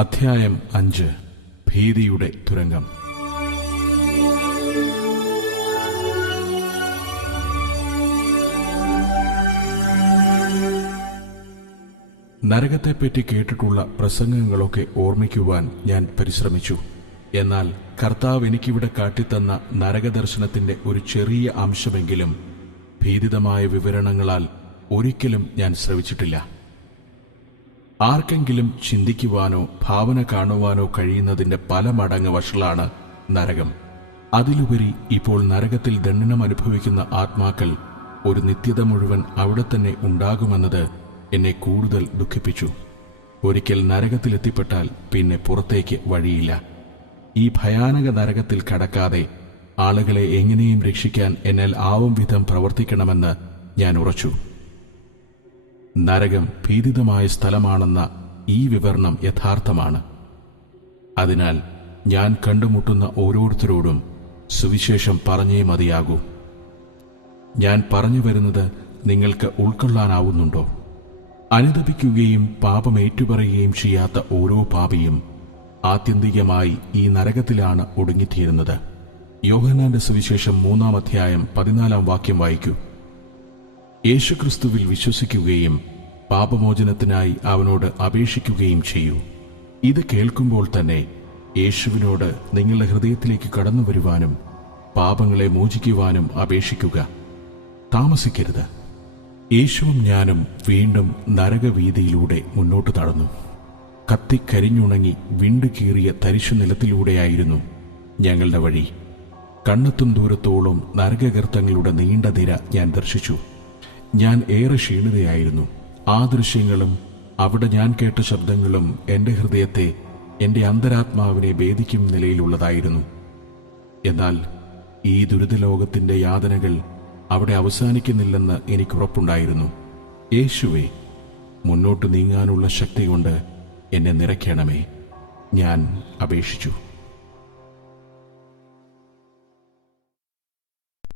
അധ്യായം 5. ഭീതിയുടെ തുരങ്കം. നരകത്തെപ്പറ്റി കേട്ടിട്ടുള്ള പ്രസംഗങ്ങളൊക്കെ ഓർമ്മിക്കുവാൻ ഞാൻ പരിശ്രമിച്ചു. എന്നാൽ കർത്താവ് എനിക്കിവിടെ കാട്ടിത്തന്ന നരകദർശനത്തിന്റെ ഒരു ചെറിയ അംശമെങ്കിലും ഭീതിതമായ വിവരണങ്ങളാൽ ഒരിക്കലും ഞാൻ ശ്രവിച്ചിട്ടില്ല. ആർക്കെങ്കിലും ചിന്തിക്കുവാനോ ഭാവന കാണുവാനോ കഴിയുന്നതിന്റെ പല മടങ്ങ് വഷളാണ് നരകം. അതിലുപരി ഇപ്പോൾ നരകത്തിൽ ദണ്ഡനം അനുഭവിക്കുന്ന ആത്മാക്കൾ ഒരു നിത്യത മുഴുവൻ അവിടെ തന്നെ ഉണ്ടാകുമെന്നത് എന്നെ കൂടുതൽ ദുഃഖിപ്പിച്ചു. ഒരിക്കൽ നരകത്തിലെത്തിപ്പെട്ടാൽ പിന്നെ പുറത്തേക്ക് വഴിയില്ല. ഈ ഭയാനക നരകത്തിൽ കടക്കാതെ ആളുകളെ എങ്ങനെയും രക്ഷിക്കാൻ എന്നാൽ ആവും വിധം പ്രവർത്തിക്കണമെന്ന് ഞാൻ ഉറച്ചു. നരകം ഭീതിതമായ സ്ഥലമാണെന്ന ഈ വിവരണം യഥാർത്ഥമാണ്. അതിനാൽ ഞാൻ കണ്ടുമുട്ടുന്ന ഓരോരുത്തരോടും സുവിശേഷം പറഞ്ഞേ മതിയാകൂ. ഞാൻ പറഞ്ഞു വരുന്നത് നിങ്ങൾക്ക് ഉൾക്കൊള്ളാനാവുന്നുണ്ടോ? അനുതപിക്കുകയും പാപമേറ്റുപറയുകയും ചെയ്യാത്ത ഓരോ പാപിയും ആത്യന്തികമായി ഈ നരകത്തിലാണ് ഒടുങ്ങിത്തീരുന്നത്. യോഹന്നാന്റെ സുവിശേഷം 3-ാം അധ്യായം 14-ാം വാക്യം വായിക്കൂ. യേശുക്രിസ്തുവിൽ വിശ്വസിക്കുകയും പാപമോചനത്തിനായി അവനോട് അപേക്ഷിക്കുകയും ചെയ്യൂ. ഇത് കേൾക്കുമ്പോൾ തന്നെ യേശുവിനോട് നിങ്ങളുടെ ഹൃദയത്തിലേക്ക് കടന്നു വരുവാനും പാപങ്ങളെ മോചിക്കുവാനും അപേക്ഷിക്കുക. താമസിക്കരുത്. യേശുവും ഞാനും വീണ്ടും നരകവീതിയിലൂടെ മുന്നോട്ട് നടന്നു. കത്തിക്കരിഞ്ഞുണങ്ങി വിണ്ടുകീറിയ തരിശു നിലത്തിലൂടെയായിരുന്നു ഞങ്ങളുടെ വഴി. കണ്ണെത്തും ദൂരത്തോളം നരകഗർത്തങ്ങളുടെ നീണ്ട നിര ഞാൻ ദർശിച്ചു. ഞാൻ ഏറെ ക്ഷീണിതയായിരുന്നു. ആ ദൃശ്യങ്ങളും അവിടെ ഞാൻ കേട്ട ശബ്ദങ്ങളും എന്റെ ഹൃദയത്തെ, എന്റെ അന്തരാത്മാവിനെ ഭേദിക്കും നിലയിലുള്ളതായിരുന്നു. എന്നാൽ ഈ ദുരിതലോകത്തിന്റെ യാതനകൾ അവിടെ അവസാനിക്കുന്നില്ലെന്ന് എനിക്കുറപ്പുണ്ടായിരുന്നു. യേശുവേ, മുന്നോട്ട് നീങ്ങാനുള്ള ശക്തി കൊണ്ട് എന്നെ നിറയ്ക്കണമേ, ഞാൻ അപേക്ഷിച്ചു.